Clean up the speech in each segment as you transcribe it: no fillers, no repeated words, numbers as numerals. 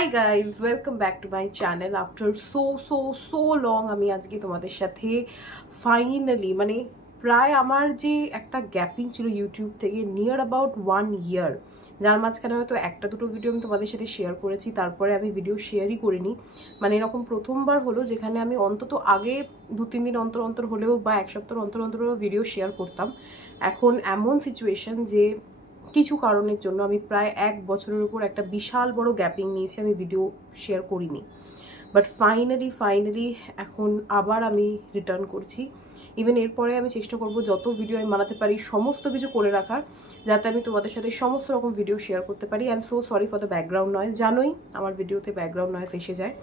Hi guys, welcome back to my channel. After so long আমি আজকে তোমাদের সাথে ফাইনালি প্রায় আমার যে একটা গ্যাপিং ছিল ইউটিউব থেকে নিয়ার অ্যাবাউট 1 year, যার মাঝখানে হয়তো একটা দুটো ভিডিও আমি তোমাদের সাথে শেয়ার করেছি, তারপরে আমি ভিডিও শেয়ারই করিনি। এরকম প্রথমবার হলো যেখানে আমি অন্তত আগে 2-3 দিন অন্তর অন্তর হলেও বা এক সপ্তাহ অন্তর অন্তর ভিডিও শেয়ার করতাম। এখন এমন সিচুয়েশন যে কিছু কারণের জন্য আমি প্রায় 1 বছরের উপর একটা বিশাল বড় গ্যাপিং নিয়েছি, আমি ভিডিও শেয়ার করিনি। বাট ফাইনালি এখন আবার আমি রিটার্ন করছি। ইভেন এরপরে আমি চেষ্টা করব যত ভিডিও আমি বানাতে পারি সমস্ত কিছু করে রাখার, যাতে আমি তোমাদের সাথে সমস্ত রকম ভিডিও শেয়ার করতে পারি। And so sorry for the background noise, জানোই আমার ভিডিওতে ব্যাকগ্রাউন্ড নয়েজ এসে যায়।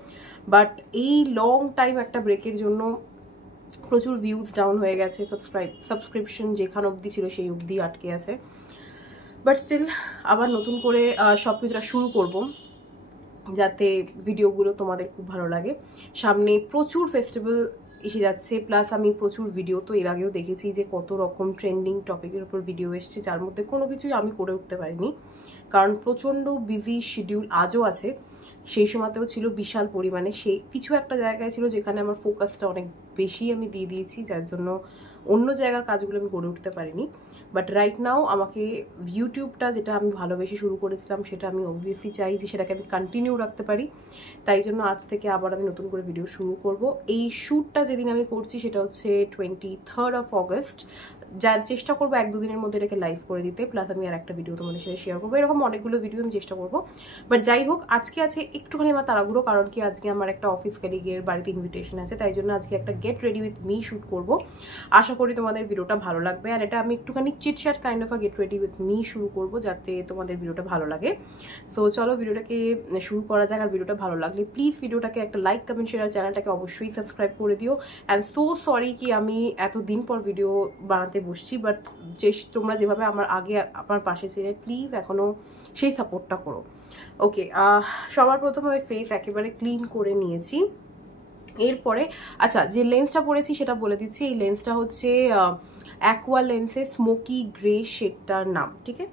বাট এই লং টাইম একটা ব্রেকের জন্য প্রচুর ভিউজ ডাউন হয়ে গেছে, সাবস্ক্রিপশন যেখানে অবধি ছিল সেই অবধি আটকে আছে। বাট স্টিল আবার নতুন করে সব কিছুটা শুরু করব, যাতে ভিডিওগুলো তোমাদের খুব ভালো লাগে। সামনে প্রচুর ফেস্টিভ্যাল এসে যাচ্ছে, প্লাস আমি প্রচুর ভিডিও তো এর আগেও দেখেছি যে কত রকম ট্রেন্ডিং টপিকের উপর ভিডিও এসছে, যার মধ্যে কোনো কিছুই আমি করে উঠতে পারিনি, কারণ প্রচণ্ড বিজি শিডিউল আজও আছে। সেই সময়তেও ছিল বিশাল পরিমাণে, সেই কিছু একটা জায়গায় ছিল যেখানে আমার ফোকাসটা অনেক বেশি আমি দিয়ে দিয়েছি, যার জন্য অন্য জায়গার কাজগুলো আমি করে উঠতে পারিনি। বাট রাইট নাও আমাকে ইউটিউবটা যেটা আমি ভালোবেসে শুরু করেছিলাম সেটা আমি অবভিয়াসলি চাই যে সেটাকে আমি কন্টিনিউ রাখতে পারি। তাই জন্য আজ থেকে আবার আমি নতুন করে ভিডিও শুরু করব। এই শ্যুটটা যেদিন আমি করছি সেটা হচ্ছে 23rd of August, যার চেষ্টা করবো 1-2 দিনের মধ্যে এটাকে লাইভ করে দিতে। প্লাস আমি আর একটা ভিডিও তোমাদের সাথে শেয়ার করবো, এরকম অনেকগুলো ভিডিও আমি চেষ্টা করবো। বাট যাই হোক, আজকে আছে একটুখানি আমার তাড়াহুড়ো, কারণ কি আজকে আমার একটা অফিস কলিগের বাড়িতে ইনভিটেশন আছে, তাই জন্য আজকে একটা get ready with me shoot করবো। আশা করি তোমাদের ভিডিওটা ভালো লাগবে। আর এটা আমি একটুখানি chit-chat kind of get ready with me শুরু করবো, যাতে তোমাদের ভিডিওটা ভালো লাগে। সো চলো ভিডিওটাকে শুরু করা যাক। আর ভিডিওটা ভালো লাগলে প্লিজ ভিডিওটাকে একটা লাইক, কমেন্ট, শেয়ার, চ্যানেলটাকে অবশ্যই সাবস্ক্রাইব করে দিও। অ্যান্ড সো সরি কি আমি এতদিন পর ভিডিও বানাতে বসছি, বাট তোমরা যেভাবে আমার পাশে ছিলে, প্লিজ এখনও সেই সাপোর্টটা করো। ওকে, সবার প্রথম আমি ফেস একেবারে ক্লিন করে নিয়েছি। এরপরে আচ্ছা, যে লেন্সটা পরেছি সেটা বলে দিচ্ছি। এই লেন্সটা হচ্ছে অ্যাকোয়া লেন্সের স্মোকি গ্রে শেডটার নাম, ঠিক আছে?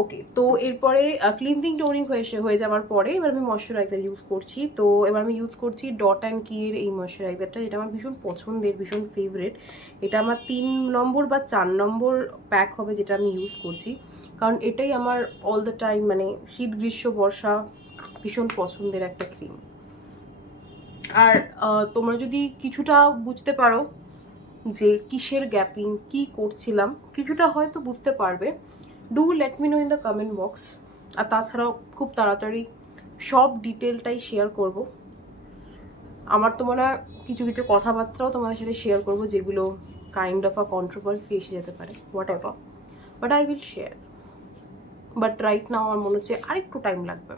ওকে, তো এরপরে ক্লিনজিং টোনিং হয়ে যাওয়ার পরে এবার আমি ময়শ্চারাইজার ইউজ করছি। তো এবার আমি ইউজ করছি ডট অ্যান্ড কির এই ময়শ্চারাইজারটা, যেটা আমার ভীষণ পছন্দের, ভীষণ ফেভারিট। এটা আমার 3 নম্বর বা 4 নম্বর প্যাক হবে যেটা আমি ইউজ করছি, কারণ এটাই আমার অল দ্য টাইম শীত, গ্রীষ্ম, বর্ষা ভীষণ পছন্দের একটা ক্রিম। আর তোমরা যদি কিছুটা বুঝতে পারো যে কিসের গ্যাপিং, কি করছিলাম, কিছুটা হয়তো বুঝতে পারবে। Do let me know in the comment box. আর তাছাড়াও খুব তাড়াতাড়ি সব ডিটেলটাই শেয়ার করব। আমার তো মনে হয় কিছু কিছু কথাবার্তাও তোমাদের সাথে শেয়ার করব, যেগুলো কাইন্ড অফ আ কন্ট্রোভার্সি এসে যেতে পারে, what ever, but I will share. But right now আমার মনে হচ্ছে আরেকটু টাইম লাগবে,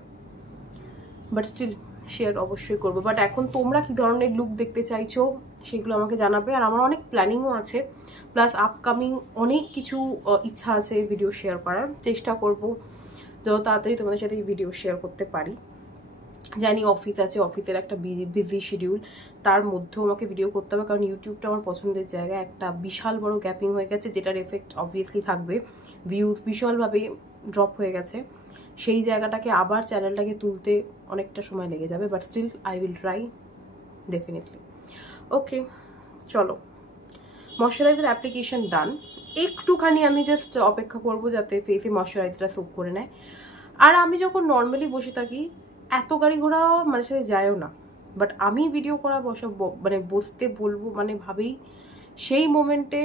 বাট স্টিল শেয়ার অবশ্যই করবো। বাট এখন তোমরা কি ধরনের লুক দেখতে চাইছো সেগুলো আমাকে জানাবে। আর আমার অনেক প্ল্যানিংও আছে, প্লাস আপকামিং অনেক কিছু ইচ্ছা আছে ভিডিও শেয়ার করার। চেষ্টা করব যত তাড়াতাড়ি তোমাদের সাথে ভিডিও শেয়ার করতে পারি। জানি অফিস আছে, অফিসের একটা বিজি শিডিউল, তার মধ্যেও আমাকে ভিডিও করতে হবে, কারণ ইউটিউবটা আমার পছন্দের জায়গা। একটা বিশাল বড় গ্যাপিং হয়ে গেছে, যেটার এফেক্ট অবভিয়াসলি থাকবে। ভিউজ বিশালভাবে ড্রপ হয়ে গেছে, সেই জায়গাটাকে আবার চ্যানেলটাকে তুলতে অনেকটা সময় লেগে যাবে, but still I will try definitely. Okay চলো, ময়শ্চারাইজার অ্যাপ্লিকেশন ডান। একটুখানি আমি জাস্ট অপেক্ষা করব যাতে ফেসে ময়শ্চারাইজারটা সোক করে নেয়। আর আমি যখন নর্মালি বসে থাকি এত গাড়ি ঘোড়া মাঝে সাথে যায়ও না, বাট আমি ভিডিও করা বসতে বলবো ভাবেই সেই মোমেন্টে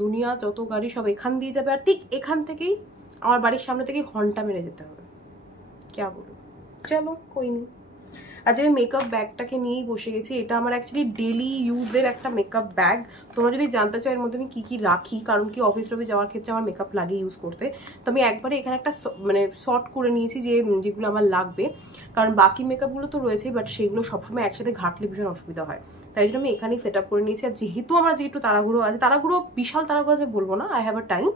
দুনিয়া যত গাড়ি সব এখান দিয়ে যাবে, আর ঠিক এখান থেকেই আমার বাড়ির সামনে থেকেই ঘন্টা মেরে যেতে হবে। ক্যা বলো, চলো কই নি। আজ আমি মেকআপ ব্যাগটাকে নিয়েই বসে গেছি। এটা আমার অ্যাকচুয়ালি ডেলি ইউজের একটা মেকআপ ব্যাগ। তোমরা যদি জানতে চাও এর মধ্যে আমি কী রাখি, কারণ কি অফিস টফিস যাওয়ার ক্ষেত্রে আমার মেকআপ লাগে ইউজ করতে, তো আমি একবারে এখানে একটা শর্ট করে নিয়েছি যেগুলো আমার লাগবে, কারণ বাকি মেকআপগুলো তো রয়েছেই, বাট সেগুলো সবসময় একসাথে ঘাটলে ভীষণ অসুবিধা হয়। তাই জন্য আমি এখানেই সেট আপ করে নিয়েছি। আর যেহেতু আমার তাড়াহুড়ো আছে, বিশাল তাড়াহুড়ো আছে বলবো না, আই হ্যাভ আ টাইম,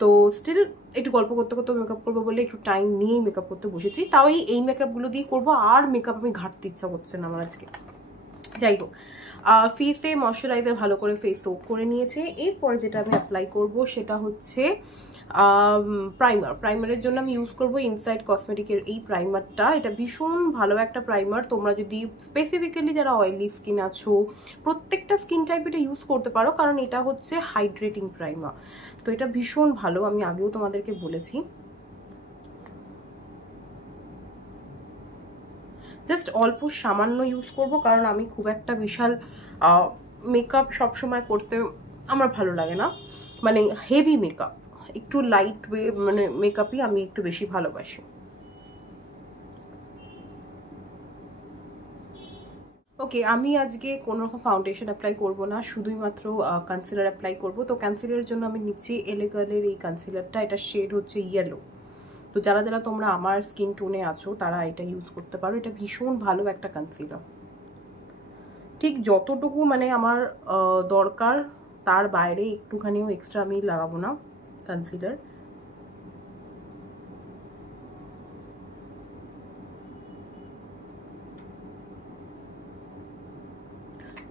তো স্টিল একটু গল্প করতে করতে মেকআপ করবো বলে একটু টাইম নিয়েই মেকআপ করতে বসেছি। তাও এই মেকআপগুলো দিয়ে করবো, আর মেকআপ আমি ঘাটতে ইচ্ছা করছে না আমার আজকে। যাই হোক, ফেসে ময়শ্চারাইজার ভালো করে ফেস সোক করে নিয়েছে। এরপরে যেটা আমি অ্যাপ্লাই করব সেটা হচ্ছে প্রাইমারের জন্য আমি ইউজ করবো ইনসাইড কসমেটিকের এই প্রাইমারটা। এটা ভীষণ ভালো একটা প্রাইমার। তোমরা যদি স্পেসিফিক্যালি যারা অয়েলি স্কিন আছো, প্রত্যেকটা স্কিন টাইপ এটা ইউজ করতে পারো, কারণ এটা হচ্ছে হাইড্রেটিং প্রাইমার। তো এটা ভীষণ ভালো, আমি আগেও তোমাদেরকে বলেছি। জাস্ট অল্প সামান্য ইউজ করব, কারণ আমি খুব একটা বিশাল মেকআপ সবসময় করতে আমার ভালো লাগে না, মানে হেভি মেকআপ, একটু লাইট মানে মেকআপই আমি একটু বেশি ভালোবাসি। ওকে, আমি আজকে কোনো রকম ফাউন্ডেশন অ্যাপ্লাই করব না, শুধুই মাত্র কনসিলার অ্যাপ্লাই করব। তো কনসিলারের জন্য আমি নিচ্ছি এলেগালের এই কনসিলারটা, এটা শেড হচ্ছে ইয়েলো। তো যারা যারা তোমরা আমার স্কিন টোনে আছো তারা এটা ইউজ করতে পারো, এটা ভীষণ ভালো একটা কনসিলার। ঠিক যতটুকু মানে আমার দরকার তার বাইরে একটুখানিও এক্সট্রা আমি লাগাবো না কনসিলার।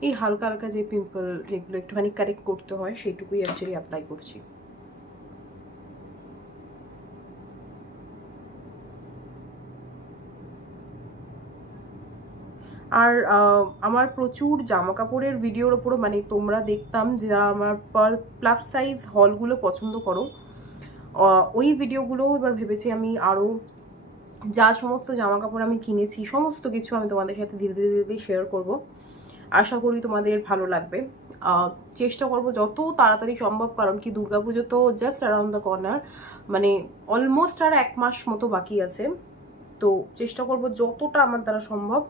এই হালকা হালকা যে পিম্পল যেগুলো একটুখানি কারেক্ট করতে হয় সেইটুকুই অ্যাকচুয়ালি অ্যাপ্লাই করছি। আর আমার প্রচুর জামা কাপড়ের ভিডিওর ওপরও মানে তোমরা দেখতাম যে আমার প্লাস সাইজ হলগুলো পছন্দ করো, ওই ভিডিওগুলো এবার ভেবেছি আমি আরও যা সমস্ত জামা কাপড় আমি কিনেছি সমস্ত কিছু আমি তোমাদের সাথে ধীরে ধীরে ধীরে শেয়ার করব। আশা করি তোমাদের ভালো লাগবে। চেষ্টা করব যত তাড়াতাড়ি সম্ভব, কারণ কি দুর্গাপুজো তো জাস্ট অ্যারাউন্ড দ্য কর্নার, মানে অলমোস্ট আর 1 মাস মতো বাকি আছে। তো চেষ্টা করব যতটা আমার দ্বারা সম্ভব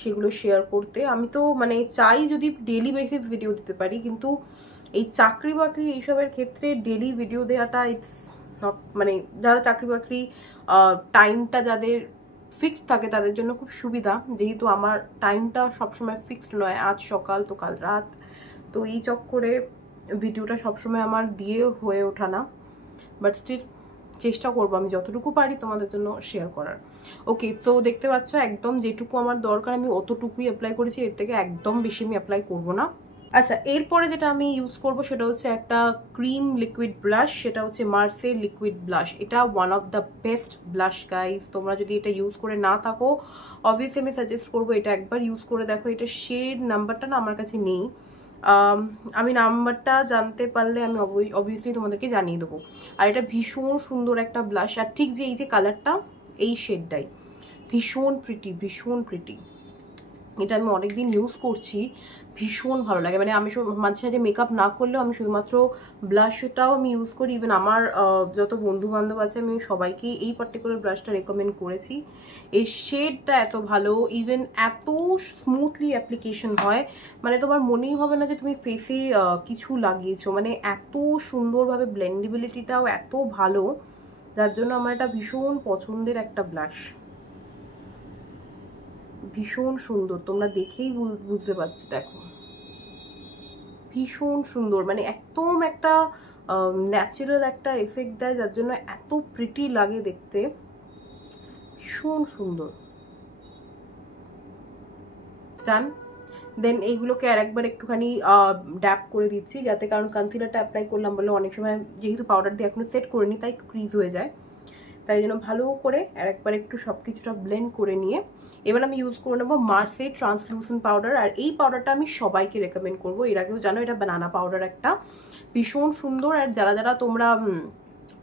সেগুলো শেয়ার করতে। আমি তো মানে চাই যদি ডেলি বেসিস ভিডিও দিতে পারি, কিন্তু এই চাকরি বাকরি এইসবের ক্ষেত্রে ডেলি ভিডিও দেওয়াটা ইটস নট, মানে যারা চাকরি বাকরি টাইমটা যাদের ফিক্সড থাকে তাদের জন্য খুব সুবিধা, যেহেতু আমার টাইমটা সবসময় ফিক্সড নয়, আজ সকাল তো কাল রাত, তো এই চক্করে ভিডিওটা সবসময় আমার দিয়ে হয়ে ওঠা না। বাট স্টিল চেষ্টা করবো আমি যতটুকু পারি তোমাদের জন্য শেয়ার করার। ওকে, তো দেখতে পাচ্ছ একদম যেটুকু আমার দরকার আমি অতটুকুই অ্যাপ্লাই করেছি, এর থেকে একদম বেশি আমি অ্যাপ্লাই করবো না। আচ্ছা, এরপরে যেটা আমি ইউজ করব সেটা হচ্ছে একটা ক্রিম লিকুইড ব্লাশ, সেটা হচ্ছে মার্সের লিকুইড ব্লাশ। এটা one of the best blush guys. তোমরা যদি এটা ইউজ করে না থাকো অবভিয়াসলি আমি সাজেস্ট করবো এটা একবার ইউজ করে দেখো। এটা শেড নাম্বারটা না আমার কাছে নেই, আমি নাম্বারটা জানতে পারলে আমি অবভিয়াসলি তোমাদেরকে জানিয়ে দেবো। আর এটা ভীষণ সুন্দর একটা ব্লাশ, আর ঠিক যে এই যে কালারটা এই শেডটাই ভীষণ প্রিটি, ভীষণ প্রিটি। এটা আমি অনেকদিন ইউজ করছি, ভীষণ ভালো লাগে। মানে আমি মাঝে মাঝে মেকআপ না করলেও আমি শুধুমাত্র ব্লাশটাও আমি ইউজ করি। ইভেন আমার যত বন্ধু বান্ধব আছে আমি সবাইকে এই পার্টিকুলার ব্লাশটা রেকমেন্ড করেছি। এই শেডটা এত ভালো, ইভেন এত স্মুথলি অ্যাপ্লিকেশন হয়, মানে তোমার মনেই হবে না যে তুমি ফেসে কিছু লাগিয়েছো। মানে এত সুন্দরভাবে ব্লেন্ডেবিলিটিটাও এত ভালো, যার জন্য আমার এটা ভীষণ পছন্দের একটা ব্লাশ। ভীষণ সুন্দর, তোমরা দেখেই বুঝতে পারছো, দেখো ভীষণ সুন্দর, মানে একদম একটা ন্যাচারাল একটা এফেক্ট দেয়, যার জন্য এত প্রিটি লাগে দেখতে, ভীষণ সুন্দর। ডান। দেন এইগুলোকে আর একবার একটুখানি ড্যাপ করে দিচ্ছি, যাতে, কারণ কনসিলারটা অ্যাপ্লাই করলাম বলে অনেক সময় যেহেতু পাউডার দিয়ে এখনো সেট করে নিই তাই একটু ক্রিজ হয়ে যায়, তাই জন্য ভালো করে আর একবার একটু সব কিছুটা ব্লেন্ড করে নিয়ে এবার আমি ইউজ করে নেবো মার্সের ট্রান্সলুসেন্ট পাউডার। আর এই পাউডারটা আমি সবাইকে রেকমেন্ড করবো, এর আগেও জানো এটা বানানা পাউডার একটা, ভীষণ সুন্দর। আর যারা যারা তোমরা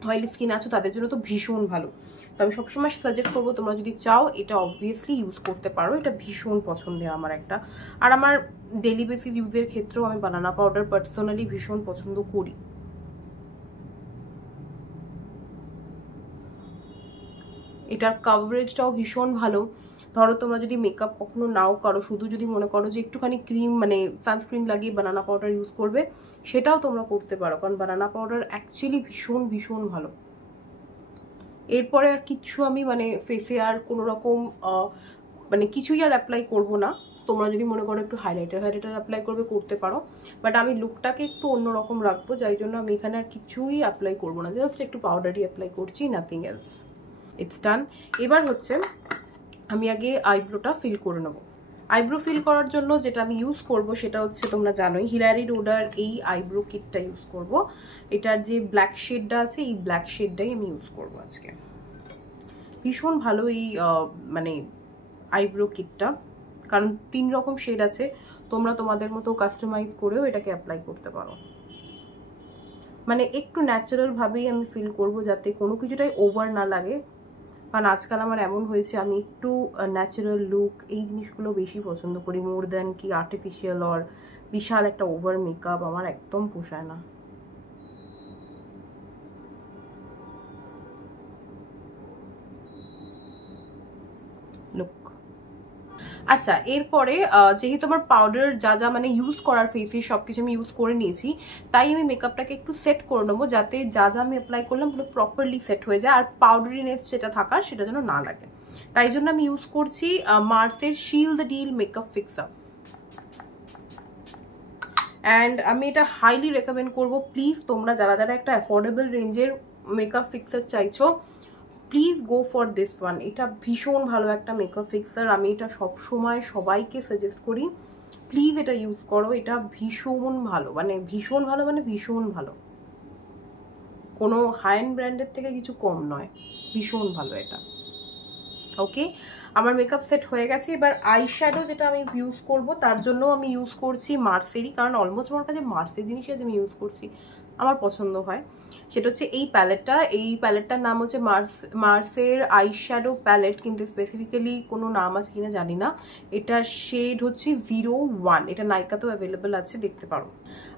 অয়েলি স্কিন আছো তাদের জন্য তো ভীষণ ভালো। তো আমি সবসময় সাজেস্ট করবো তোমরা যদি চাও এটা অবভিয়াসলি ইউজ করতে পারো, এটা ভীষণ পছন্দের আমার একটা। আর আমার ডেলি বেসিস ইউজের ক্ষেত্রেও আমি বানানা পাউডার পার্সোনালি ভীষণ পছন্দ করি। এটার কাভারেজটাও ভীষণ ভালো। ধরো তোমরা যদি মেকআপ কখনো নাও করো, শুধু যদি মনে করো যে একটুখানি ক্রিম মানে সানস্ক্রিন লাগিয়ে বানানা পাউডার ইউজ করবে, সেটাও তোমরা করতে পারো, কারণ বানানা পাউডার অ্যাকচুয়ালি ভীষণ ভীষণ ভালো। এরপরে আর কিছু আমি মানে ফেসে আর কোনো রকম মানে কিছুই আর অ্যাপ্লাই করব না। তোমরা যদি মনে করো একটু হাইলাইটার অ্যাপ্লাই করবে করতে পারো, বাট আমি লুকটাকে একটু অন্যরকম রাখবো, যাই জন্য আমি এখানে আর কিছুই অ্যাপ্লাই করবো না, জাস্ট একটু পাউডারই অ্যাপ্লাই করছি, নাথিং এলস। ইটস ডান। এবার হচ্ছে আমি আগে আইব্রোটা ফিল করে নেবো। আইব্রো ফিল করার জন্য যেটা আমি ইউজ করব সেটা হচ্ছে তোমরা জানোই হিলারি রোডার এই আইব্রো কিটটা ইউজ করব। এটার যে ব্ল্যাক শেডটা আছে এই ব্ল্যাক শেডটাই আমি ইউজ করব আজকে। ভীষণ ভালো এই মানে আইব্রো কিটটা, কারণ 3 রকম শেড আছে, তোমরা তোমাদের মতো কাস্টমাইজ করেও এটাকে অ্যাপ্লাই করতে পারো। মানে একটু ন্যাচারাল ভাবেই আমি ফিল করব, যাতে কোনো কিছুটাই ওভার না লাগে। কারণ আজকাল আমার এমন হয়েছে আমি একটু ন্যাচারাল লুক এই জিনিসগুলো বেশি পছন্দ করি, মোর দ্যান কি আর্টিফিশিয়াল আর বিশাল একটা ওভার মেকআপ আমার একদম পোষায় না। লুক আচ্ছা, এরপরে যেহেতু আমার পাউডার যা যা মানে ইউজ করার ফেসে সবকিছু আমি ইউজ করে নিয়েছি, তাই আমি মেকআপটাকে একটু সেট করে নেবো, যাতে যা যা আমি অ্যাপ্লাই করলাম পুরো প্রপারলি সেট হয়ে যায় আর পাউডারিনেস যেটা থাকার সেটা যেন না লাগে। তাই জন্য আমি ইউজ করছি মার্সের seal the deal makeup fixer. And আমি এটা হাইলি রেকমেন্ড করবো। প্লিজ তোমরা যারা যারা একটা অ্যাফোর্ডেবল রেঞ্জের মেকআপ ফিক্সার চাইছো, please go for this one. এটা ভীষণ ভালো একটা মেকআপ ফিক্সার, আমি এটা সবসময় সবাইকে সাজেস্ট করি, প্লিজ এটা ইউজ করো। এটা ভীষণ ভালো, মানে ভীষণ ভালো, মানে ভীষণ ভালো, কোনো হাই এন্ড ব্র্যান্ডের থেকে কিছু কম নয়, ভীষণ ভালো এটা। ওকে, আমার মেকআপ সেট হয়ে গেছে। এবার আই শ্যাডো যেটা আমি ইউজ করব তার জন্য আমি ইউজ করছি মার্সেরই, কারণ অলমোস্ট আমার কাছে মার্সের জিনিসই আছে আমি ইউজ করছি, আমার পছন্দ হয়। সেটা হচ্ছে এই প্যালেটটা, এই প্যালেটটার নাম হচ্ছে মার্সের আই শ্যাডো প্যালেট, কিন্তু স্পেসিফিক্যালি কোনো নাম আছে কিনা জানি না। এটার শেড হচ্ছে 01, এটা নাইকাতেও অ্যাভেলেবেল আছে, দেখতে পারো।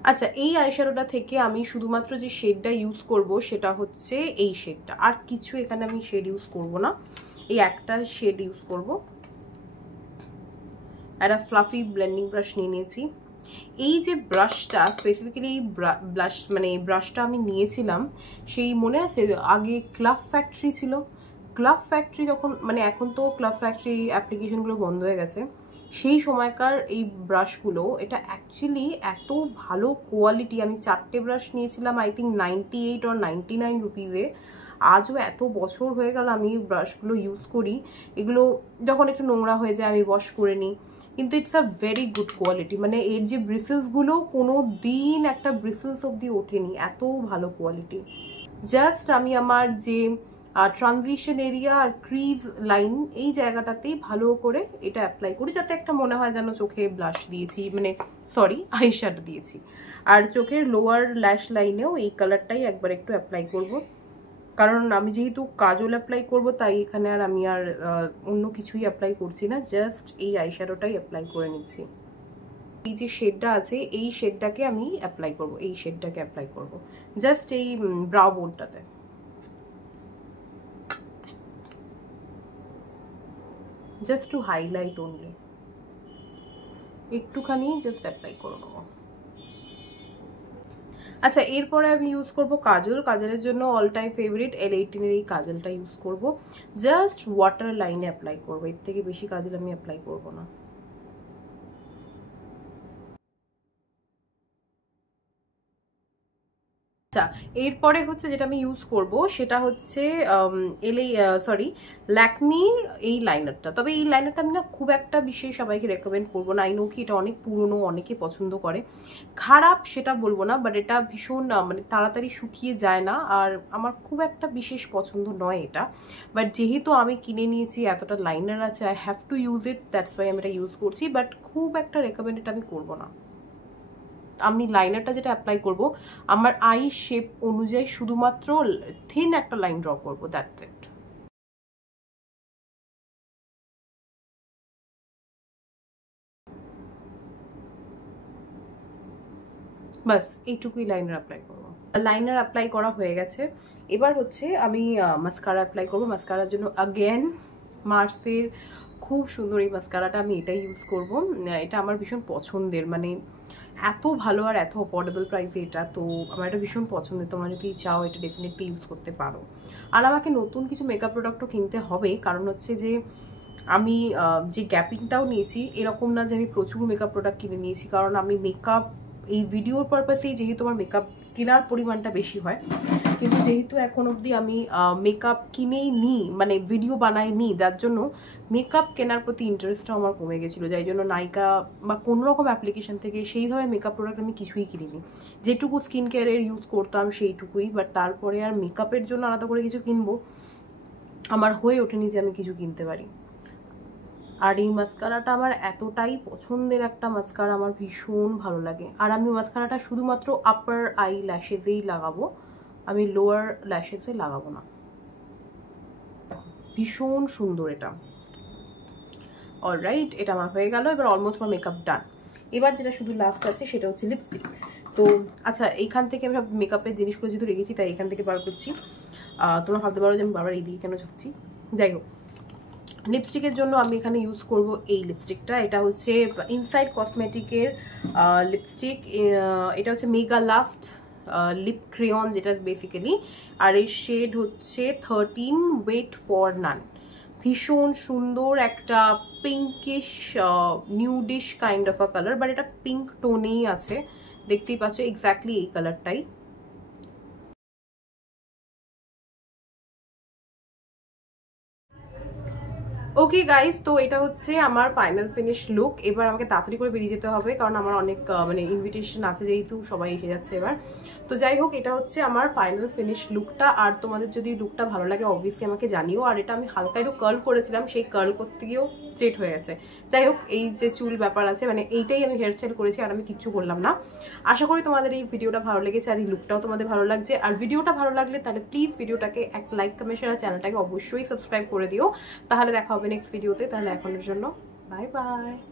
আচ্ছা, এই আই শ্যাডোটা থেকে আমি শুধুমাত্র যে শেডটা ইউজ করব সেটা হচ্ছে এই শেডটা, আর কিছু এখানে আমি শেড ইউজ করব না, এই একটা শেড ইউজ করব। একটা ফ্লাফি ব্লেন্ডিং ব্রাশ নিয়ে নিয়েছি। এই যে ব্রাশটা স্পেসিফিক্যালি এই ব্রাশ মানে এই ব্রাশটা আমি নিয়েছিলাম সেই মনে আছে আগে ক্লাব ফ্যাক্টরি ছিল, ক্লাব ফ্যাক্টরি যখন মানে এখন তো ক্লাব ফ্যাক্টরি অ্যাপ্লিকেশনগুলো বন্ধ হয়ে গেছে, সেই সময়কার এই ব্রাশগুলো এটা অ্যাকচুয়ালি এত ভালো কোয়ালিটি। আমি 4টে ব্রাশ নিয়েছিলাম আই থিঙ্ক 98 or 99 রুপিজে। আজও এত বছর হয়ে গেল আমি ব্রাশগুলো ইউজ করি, এগুলো যখন একটু নোংরা হয়ে যায় আমি ওয়াশ করে নিই, কিন্তু it's a very good quality. মানে এর যে ব্রিসেলসগুলো কোনো দিন একটা ব্রিসেলস অবধি ওঠেনি, এত ভালো কোয়ালিটি। জাস্ট আমি আমার যে ট্রানজিশন এরিয়া আর ক্রিজ লাইন এই জায়গাটাতেই ভালো করে এটা অ্যাপ্লাই করি, যাতে একটা মনে হয় যেন চোখে ব্লাশ দিয়েছি, মানে সরি আইশ্যাডো দিয়েছি। আর চোখের লোয়ার ল্যাশ লাইনেও এই কালারটাই একবার একটু অ্যাপ্লাই করব, কারণ আমি যেহেতু কাজল অ্যাপ্লাই করব তাই এখানে আর আমি আর অন্য কিছুই অ্যাপ্লাই করছি না, জাস্ট এই আইশ্যাডোটাই অ্যাপ্লাই করে নিচ্ছি। এই যে শেডটা আছে এই শেডটাকে আমি অ্যাপ্লাই করব, এই শেডটাকে অ্যাপ্লাই করব জাস্ট এই ব্রাউ বোনটাতে। জাস্ট টু হাইলাইট অনলি, একটুখানি জাস্ট অ্যাপ্লাই করে নেবো। আচ্ছা, এরপরে আমি ইউজ করব কাজল। কাজলের জন্য অল টাইম ফেভারিট L18 এর এই কাজলটা ইউজ করব, জাস্ট ওয়াটার লাইনে অ্যাপ্লাই করব, এর থেকে বেশি কাজল আমি অ্যাপ্লাই করব না। আচ্ছা, এরপরে হচ্ছে যেটা আমি ইউজ করব সেটা হচ্ছে ল্যাকমির এই লাইনারটা। তবে এই লাইনারটা আমি না খুব একটা বিশেষ সবাইকে রেকমেন্ড করবো না, আই নো কি এটা অনেক পুরনো, অনেকে পছন্দ করে, খারাপ সেটা বলবো না, বাট এটা ভীষণ মানে তাড়াতাড়ি শুকিয়ে যায় না, আর আমার খুব একটা বিশেষ পছন্দ নয় এটা। বাট যেহেতু আমি কিনে নিয়েছি, এতটা লাইনার আছে, I have to use it, that's why আমি এটা ইউজ করছি, বাট খুব একটা রেকমেন্ড এটা আমি করবো না। আমি লাইনারটা যেটা অ্যাপ্লাই করব আমার আই শেপ অনুযায়ী শুধুমাত্র থিন একটা লাইন ড্র করবো, দ্যাটস ইট। বাস এইটুকুই লাইনার অ্যাপ্লাই করবো। লাইনার অ্যাপ্লাই করা হয়ে গেছে, এবার হচ্ছে আমি মাস্কারা অ্যাপ্লাই করবো। মাস্কারার জন্য আগেন মার্সের খুব সুন্দর এই মাস্কারাটা, আমি এটাই ইউজ করব। এটা আমার ভীষণ পছন্দের, মানে এত ভালো আর এত অ্যাফোর্ডেবল প্রাইসে এটা, তো আমার এটা ভীষণ পছন্দের। তোমরা যদি চাও এটা ডেফিনেটলি ইউজ করতে পারো। আর আমাকে নতুন কিছু মেকআপ প্রোডাক্টও কিনতে হবে, কারণ হচ্ছে যে আমি যে গ্যাপিংটাও নিয়েছি এরকম না যে আমি প্রচুর মেকআপ প্রোডাক্ট কিনে নিয়েছি, কারণ আমি মেকআপ এই ভিডিওর পারপাসেই যেহেতু আমার মেকআপ কেনার পরিমাণটা বেশি হয়। কিন্তু যেহেতু এখন অবধি আমি মেকআপ কিনেই নিই, মানে ভিডিও বানাই নি, যার জন্য মেকআপ কেনার প্রতি ইন্টারেস্টটাও আমার কমে গেছিলো, যাই জন্য নাইকা বা কোনো রকম অ্যাপ্লিকেশন থেকে সেইভাবে মেকআপ প্রোডাক্ট আমি কিছুই কিনিনি। যেটুকু স্কিন কেয়ারের ইউজ করতাম সেইটুকুই, বাট তারপরে আর মেকআপের জন্য আলাদা করে কিছু কিনবো আমার হয়ে ওঠেনি যে আমি কিছু কিনতে পারি। আর এই মাস্কারাটা আমার এতটাই পছন্দের একটা মাস্কারা, আমার ভীষণ ভালো লাগে। আর আমি মাস্কারাটা শুধুমাত্র আপার আই ল্যাশেসেই লাগাবো, আমি লোয়ার ল্যাশেসে লাগাবো না। ভীষণ সুন্দর এটা। অলরাইট, এটা আমার হয়ে গেল। এবার অলমোস্ট আমার মেকআপ ডান। এবার যেটা শুধু লাস্ট আছে সেটা হচ্ছে লিপস্টিক। তো আচ্ছা, এইখান থেকে আমি সব মেকআপের জিনিসগুলো যেহেতু রেখেছি তাই এখান থেকে বার করছি। তোমরা ভাবতে পারো যে আমি বারবার এইদিকে কেন ঝুঁকছি, যাই হোক। লিপস্টিকের জন্য আমি এখানে ইউজ করব এই লিপস্টিকটা। এটা হচ্ছে ইনসাইড কসমেটিকের লিপস্টিক। এটা হচ্ছে মেগা লাস্ট লিপ ক্রেয়ন, যেটা বেসিক্যালি। আর এই শেড হচ্ছে 13 ওয়েট ফর নান। ভীষণ সুন্দর একটা pinkish নিউডিশ kind of a colour, but এটা পিঙ্ক টোনেই আছে, দেখতেই পাচ্ছ এক্স্যাক্টলি এই কালারটাই। ওকে গাইস, তো এটা হচ্ছে আমার ফাইনাল ফিনিশ লুক। এবার আমাকে তাড়াতাড়ি করে বেরিয়ে যেতে হবে, কারণ আমার অনেক মানে ইনভিটেশন আছে, যেহেতু সবাই এসে যাচ্ছে এবার। তো যাই হোক, এটা হচ্ছে আমার ফাইনাল ফিনিশ লুকটা। আর তোমাদের যদি লুকটা ভালো লাগে অবভিয়াসলি আমাকে জানিও। আর এটা আমি হালকা একটু কার্ল করেছিলাম, সেই কার্ল করতে গিয়েও স্ট্রেট হয়ে গেছে। যাই হোক, এই যে চুল ব্যাপার আছে, মানে এইটাই আমি হেয়ার স্টাইল করেছি, আর আমি কিচ্ছু করলাম না। আশা করি তোমাদের এই ভিডিওটা ভালো লেগেছে, আর এই লুকটাও তোমাদের ভালো লাগছে। আর ভিডিওটা ভালো লাগলে তাহলে প্লিজ ভিডিওটাকে এক লাইক, কমেন্ট, শেয়ার, চ্যানেলটাকে অবশ্যই সাবস্ক্রাইব করে দিও। তাহলে দেখা হবে নেক্সট ভিডিওতে। তাহলে এখনের জন্য বাই বাই।